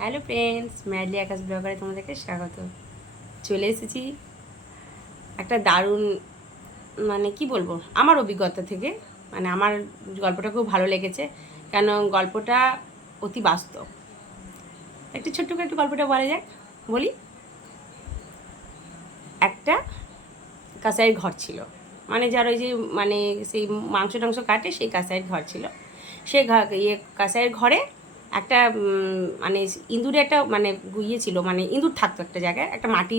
Hello friends, madly Akash ব্লগারে তোমাদেরকে স্বাগত। চলে এসেছি একটা দারুণ মানে কি বলব, আমার অভিজ্ঞতা থেকে মানে আমার গল্পটা খুব ভালো লেগেছে, কেন গল্পটা অতি বাস্তব। একটা ছোট্ট করে একটু গল্পটা বলা যাক, বলি। একটা কাঁসাইয়ের ঘর ছিল মানে যার ওই যে মানে সেই মাংস টাংস কাটে, সেই কাঁসাইয়ের ঘর ছিল। সে ইয়ে কাঁসাইয়ের ঘরে একটা মানে ইঁদুরে একটা মানে ইয়ে ছিল মানে ইঁদুর থাকতো একটা জায়গায়, একটা মাটি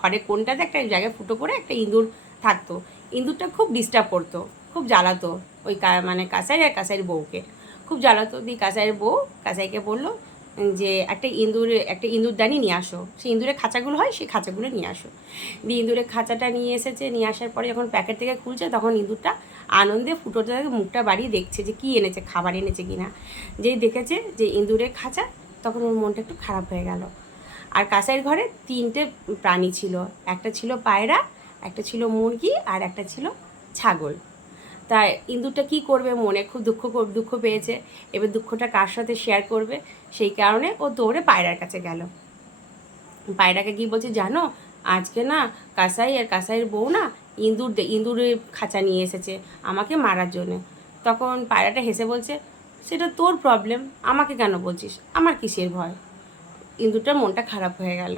ঘরে কোনটাতে একটা জায়গায় ফুটো করে একটা ইঁদুর থাকতো। ইঁদুরটা খুব ডিস্টার্ব করতো, খুব জ্বালাতো ওই মানে কাঁসাই আর কাঁসাইয়ের বউকে। খুব জ্বালাতো, দিয়ে কাঁসাইয়ের বউ, কাঁসাইকে বলল যে একটা ইঁদুর একটা ইঁদুর দানি নিয়ে আসো। সেই ইঁদুরের খাঁচাগুলো হয়, সেই খাঁচাগুলো নিয়ে আসো। দিয়ে ইঁদুরের খাঁচাটা নিয়ে এসেছে, নিয়ে আসার পরে যখন প্যাকেট থেকে খুলছে, তখন ইঁদুরটা আনন্দে ফুটোটা মুখটা বাড়িয়ে দেখছে যে কী এনেছে, খাবার এনেছে কিনা যেই দেখেছে যে ইঁদুরের খাঁচা, তখন ওর মনটা একটু খারাপ হয়ে গেল। আর কাঁসাইয়ের ঘরে তিনটে প্রাণী ছিল। একটা ছিল পায়রা, একটা ছিল মুরগি, আর একটা ছিল ছাগল। তাই ইঁদুরটা কি করবে মনে খুব দুঃখ দুঃখ পেয়েছে। এবার দুঃখটা কার সাথে শেয়ার করবে? সেই কারণে ও দৌড়ে পায়রার কাছে গেল। পায়রাকে কি বলছে, জানো, আজকে না কাসাই আর কাসাইয়ের বউ না ইঁদুর ইঁদুরের খাঁচা নিয়ে এসেছে আমাকে মারার জন্যে। তখন পায়রাটা হেসে বলছে, সেটা তোর প্রবলেম আমাকে কেন বলছিস? আমার কিসের ভয়? ইঁদুরটার মনটা খারাপ হয়ে গেল।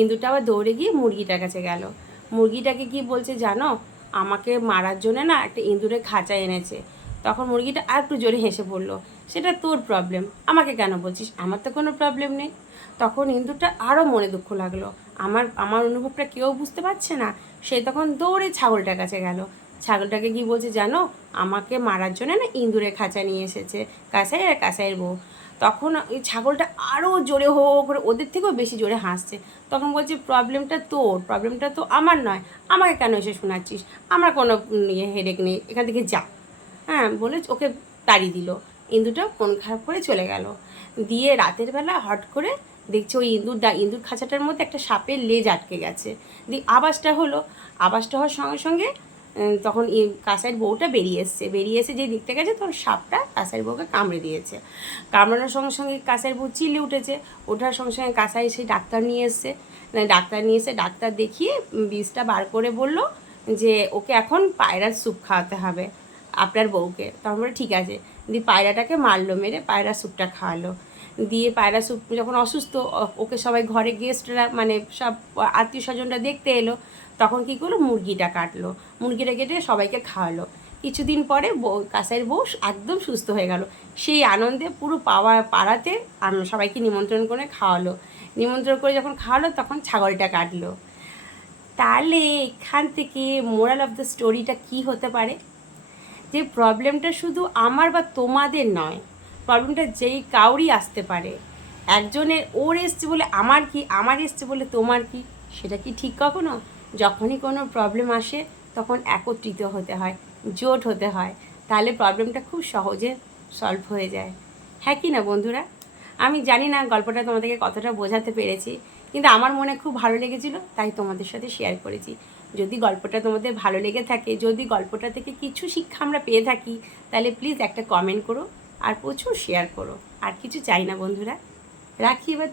ইঁদুরটা আবার দৌড়ে গিয়ে মুরগিটার কাছে গেল। মুরগিটাকে কি বলছে, জানো আমাকে মারার জন্য না একটা ইঁদুরে খাঁচা এনেছে। তখন মুরগিটা আর একটু জোরে হেসে পড়ল সেটা তোর প্রবলেম আমাকে কেন বলছিস? আমার তো কোনো প্রবলেম নেই। তখন ইন্দুরটা আরও মনে দুঃখ লাগল। আমার আমার অনুভবটা কেউ বুঝতে পারছে না। সে তখন দৌড়ে ছাগলটার কাছে গেল। ছাগলটাকে কি বলছে জানো? আমাকে মারার জন্য না ইঁদুরের খাঁচা নিয়ে এসেছে কাঁসাই আর কাঁসাইয়ের বউ। তখন ওই ছাগলটা আরও জোরে হো করে ওদের থেকেও বেশি জোরে হাসছে। তখন বলছে প্রবলেমটা তোর প্রবলেমটা তো আমার নয়। আমাকে কেন এসে শোনাচ্ছিস? আমার কোনো ইয়ে হেডেক নেই। এখান থেকে যা। হ্যাঁ বলে ওকে তাড়ি দিল। ইন্দুটা মন খারাপ করে চলে গেল। দিয়ে রাতের বেলা হট করে দেখছে ওই ইঁদুর ডা ইঁদুর খাঁচাটার মধ্যে একটা সাপের লেজ আটকে গেছে। দিয়ে আওয়াজটা হলো, আওয়াজটা হওয়ার সঙ্গে সঙ্গে তখন কাঁসাইয়ের বউটা বেরিয়ে এসছে। বেরিয়ে এসে যে দেখতে গেছে তখন সাপটা কাঁসাইয়ের বউকে কামড়ে দিয়েছে। কামড়ানোর সঙ্গে সঙ্গে কাঁসাইয়ের বউ চিল্লে উঠেছে। ওঠার সঙ্গে সঙ্গে কাঁসাই সেই ডাক্তার নিয়ে এসছে। ডাক্তার নিয়ে এসে ডাক্তার দেখিয়ে বিষটা বার করে বলল যে, ওকে এখন পায়রার স্যুপ খাওয়াতে হবে আপনার বউকে। তখন বলে ঠিক আছে। দিয়ে পায়রাটাকে মারলো, মেরে পায়রা স্যুপটা খাওয়ালো। দিয়ে পায়রা স্যুপ যখন অসুস্থ, ওকে সবাই ঘরে গেস্টরা মানে সব আত্মীয় স্বজনরা দেখতে এলো। তখন কী করল? মুরগিটা কাটলো। মুরগিটা কেটে সবাইকে খাওয়ালো। কিছুদিন পরে বউ কাঁসাইয়ের বউ একদম সুস্থ হয়ে গেল। সেই আনন্দে পুরো পাওয়া, পাড়াতে সবাইকে নিমন্ত্রণ করে খাওয়ালো। নিমন্ত্রণ করে যখন খাওয়ালো তখন ছাগলটা কাটলো। তাহলে এখান থেকে মোরাল অফ দ্য স্টোরিটা কি হতে পারে? যে প্রবলেমটা শুধু আমার বা তোমাদের নয় প্রবলেমটা যেই কাউরই আসতে পারে। একজনের ওর এসছে বলে আমার কি, আমার এসছে বলে তোমার কি, সেটা কি ঠিক কখনো? যখনই কোনো প্রবলেম আসে, তখন একত্রিত হতে হয়, জোট হতে হয়। তাহলে প্রবলেমটা খুব সহজে সলভ হয়ে যায়। হ্যাঁ কি না বন্ধুরা? আমি জানি না গল্পটা তোমাদেরকে কতটা বোঝাতে পেরেছি, কিন্তু আমার মনে খুব ভালো লেগেছিল, তাই তোমাদের সাথে শেয়ার করেছি। যদি গল্পটা তোমাদের ভালো লেগে থাকে, যদি গল্পটা থেকে কিছু শিক্ষা আমরা পেয়ে থাকি, তাহলে প্লিজ একটা কমেন্ট করো আর প্রচুর শেয়ার করো। আর কিছু চাই না বন্ধুরা। রাখি এবার